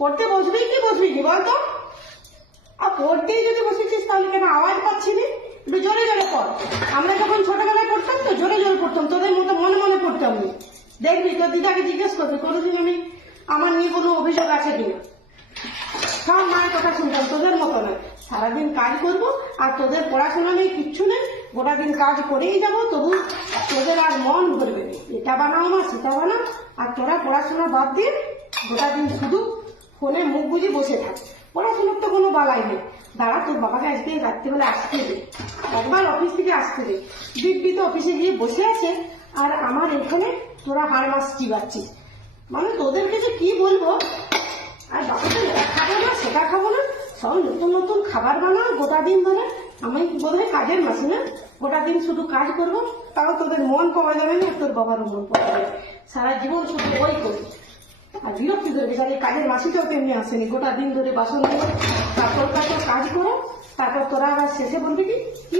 পড়তে বসবি কি বলতো? আর পড়তেই যদি বসেছিস তাহলে কেন আওয়াজ পাচ্ছি না? একটু জোরে জোরে পড়। আমরা যখন ছোটবেলায় পড়তাম তো জোরে জোরে পড়তাম, তোদের মতো মনে মনে পড়তাম না। দেখবি তোর দিদাকে জিজ্ঞেস করবি কোনোদিন আমার নিয়ে কোনো অভিযোগ আছে কিনা। সব মায়ের কথা শুনতাম, তোদের মতো নয়। সারাদিন কাজ করবো আর তোদের পড়াশোনা নেই, কিচ্ছু নেই, গোটা দিন কাজ করেই যাবো, তবু তোদের আর মন ভরবে না। এটা বানাও না সেটা বানাও, আর তোরা পড়াশোনা বাদ দিয়ে গোটা দিন শুধু ফোনে মুখ বুঝে বসে থাক। পড়াশোনার তো কোনো বালাই নেই। দাঁড়া, তোর বাবাকে আজকে রাত্রিবেলা আসতে দে, একবার অফিস থেকে আসতে দে। দিব্যি তো অফিসে গিয়ে বসে আছে আর আমার এখানে তোরা হাড় মাস চিবাচ্ছিস। মানে তোদেরকে যে কি বলবো। আর বাবাকে এটা খাবো না সেটা খাবো না, সব নতুন নতুন খাবার বানাও গোটা দিন ধরে। আমি বোধহয় কাজের মাসি না, গোটা দিন শুধু কাজ করবো, তাও তোদের মন পাওয়া যাবে না, তোর বাবারও মন পাওয়া যাবে। সারা জীবন শুধু ওই করি আর বিরক্তি ধরবে। যার এই কাজের মাসিটাও তেমনি আসেনি, গোটা দিন ধরে বাসন ধরো, তারপর কাজ করো, তারপর তোরা আবার শেষে বলবি কি